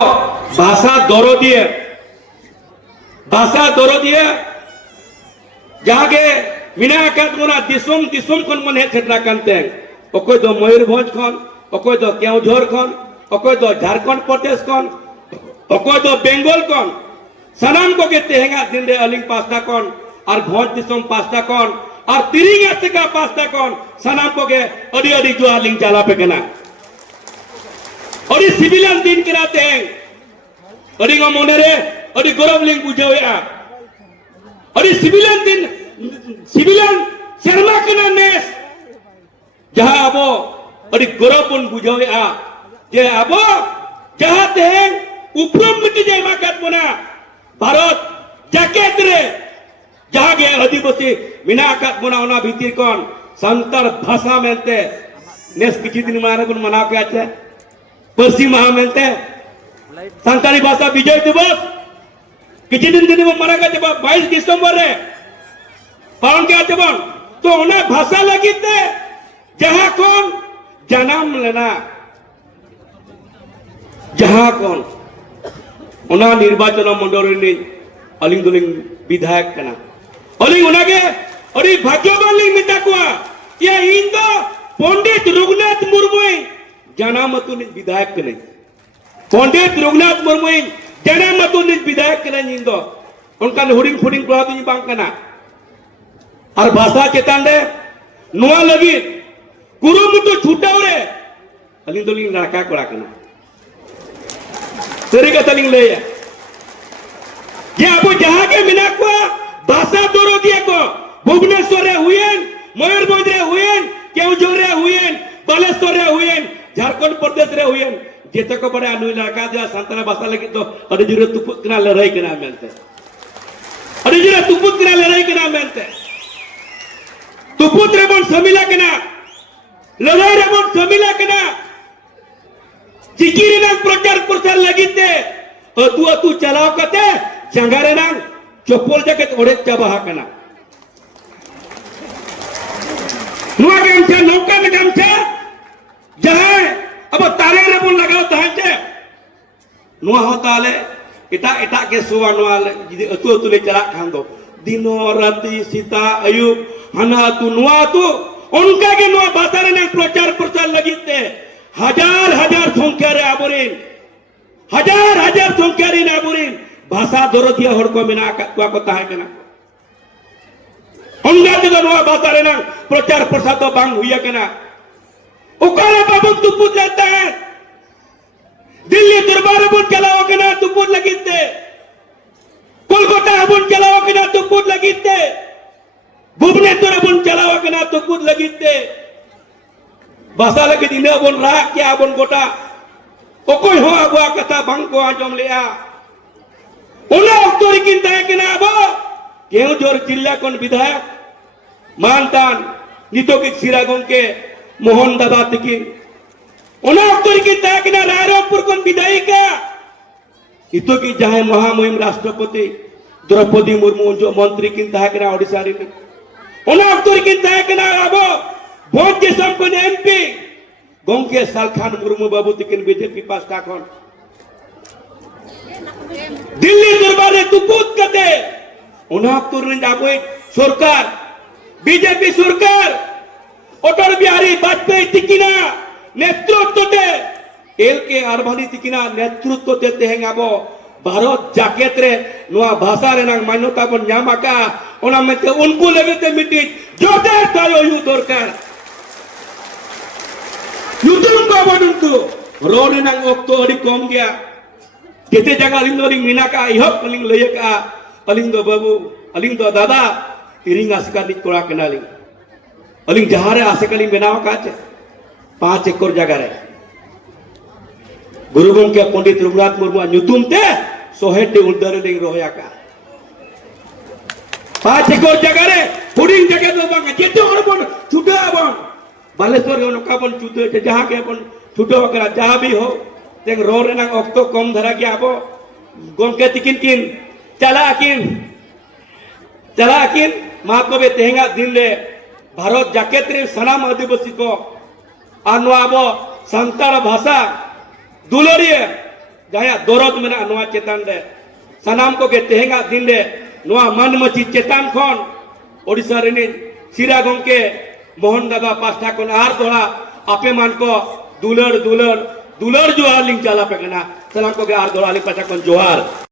भाषा दरोदिया जागे मिना काटमोना दिसुम दिसुम खन मन हे छेटरा कानते अकोय दो मयूरभंज खन अकोय दो केवझर खन अकोय दो झारखंड प्रदेश खन अकोय दो बेंगल खन सनाम को के तेहेंगा दिन रे अलिंग पास्ता कौन और भोज दिसम पास्ता कौन और तिरिंगा सिका पास्ता कौन सनाम को के अडी अडी जो अलिंग चला पे कना अडी सिविलियन दिन कराते हैं अडी को मोने रे अडी गौरव लिंग बुझाया अडी सिविलियन दिन सिविलियन शर्मा कना नेस जहां अबो अडी गौरव बन बुझाया जे अबो चाहते हैं उपरम मिट जाए माकत बना भारत जैकेट रे जागे आदिवासी मिनाकात बना ओना भीतर कौन संतर भाषा मेलते नेस किछि दिन मारे बन मनाव के आछे पश्चिम महा मेलते संताली भाषा विजय दिवस किछि दिन मना के 22 दिसंबर रे पालन के आछे बन तो ओना भाषा लगिते जहां कौन जन्म लेना जहां कौन ओना निर्वाचन मंडल अलिंग दुलिंग विधायक कना अलिंग ओनागे अड़ी भाग्यवान लिंग मिता को ये इन दो पंडित रघुनाथ मुर्मू जनामतु विधायक कने पंडित रघुनाथ मुर्मू जनामतु विधायक कने इन दो उनका हुडिंग फुडिंग कोड़ा दुनी बांग कना और भाषा चेतान रे नोआ लगी कुरुमुटु छुटाव रे अलिंग दुलिंग नाका कोड़ा कना तेरी कथा लिंग ले ये आपको जहां के मिना को भाषा दोरो दिए को भुवनेश्वर रे हुएन मयूरभंज रे हुएन केवझर रे हुएन बालेश्वर रे हुएन झारखंड प्रदेश रे हुएन जेते को बड़े अनु लड़का दिया संतान भाषा लगी तो अरे जुरे तुपुत कना लड़ाई कना मेलते अरे जुरे तुपुत कना लड़ाई कना मेलते तुपुत रे बन समिला कना लड़ाई रे बन समिला कना चिकिरी नांग प्रचार प्रसार लगिते अतु चलाव कते जंगारे नांग चप्पल जैकेट ओढ़े चाबा कना नुआ के हमसे नौका में हमसे जहां अब तारे रे बोल लगाओ तांचे नुआ होता ले इटा के सुवा नुआ ले जिदि अतु ले चला खान दो दिनो राति सीता अयुब हना तु नुआ तु उनका के नुआ भाषा रे नांग प्रचार प्रसार लगिते हजार हजार संख्या रे आबोरिन हजार संख्या रे आबोरिन भाषा दरोदिया हर को मिना का को ताहे कना उनगा तो नवा भाषा रे ना प्रचार प्रसार तो बांग हुआ कना ओकारे बाबू तुपुत लेता है दिल्ली दरबार बुन चलाओ कना तुपुत लगिते कोलकाता बुन चलाओ कना तुपुत लगिते भुवनेश्वर बुन चलाओ कना तुपुत लगिते भाषा लगे दिन बन रहा क्या बन गोटा ओकोय हो अबुआ कथा बांग को आजम लिया ओना अक्तोरी किन ताहे कना अब केवझर जिला कोन विधायक मानतान नितो की सिरा गोंके मोहन दादा तिकिन ओना अक्तोरी किन ताहे कना रायरंगपुर कोन विधायिका इतो की जहां महामहिम राष्ट्रपति द्रौपदी मुर्मू जो मंत्री किन ताहे कना ओडिसा रे ओना अक्तोरी किन ताहे कना अब भोज दिसम को एमपी गोंके सालखान मुर्मू बाबू तिकिन बीजेपी पास काखन दिल्ली दरबार रे तुपुत कते उना तुरन जाबो सरकार बीजेपी सरकार अटल बिहारी वाजपेयी तिकिना नेतृत्व ते एल के आरभानी तिकिना नेतृत्व ते तेहेंगाबो भारत जाकेत रे नोआ भाषा रे ना मान्यता बन ᱧᱟᱢᱟका ओना मेते उनको लेगेते मिटी जोते तायो यु दरकार युद्धम को बनुतु रोने ना ओक्तो अडी कम गया केते जगह अलिंग अलिंग मिना का इहप अलिंग लय का अलिंग दो बाबू अलिंग दो दादा इरिंग आसका नि कोड़ा कनालिंग अलिंग जहारे आसकालिंग बनाव का 5 एकड़ जगह रे गुरु गंके पंडित रघुनाथ मुर्मू नुतुम ते सोहेटे उल्दर लिंग रोया का 5 एकड़ जगह रे हुडिंग जगह दो बांग जेते और बन छुटा बन बालेश्वर के नका बन छुटे जहां के बन छुटो करा जहां भी हो तेंग रो रे ना ऑक्टो कम धरा गया अब गोंके तिकिन किन चला किन मा को बे तेहेंगा दिन ले भारत जाकेत रे सनाम आदिवासी को आनवा अब संताल भाषा दुलरिए जहाँ दरद में चेतान रे सानाम को तेहेगा दिन रे मानमची चेतान खन ओडिशा रिनी सिरा गंके मोहन दादा पास्टा को आर दोड़ा आपे मान को दुलर दुलर दुलर जोहार लिंग चला पे सलाम को आर दोड़ा पाचा जोहार।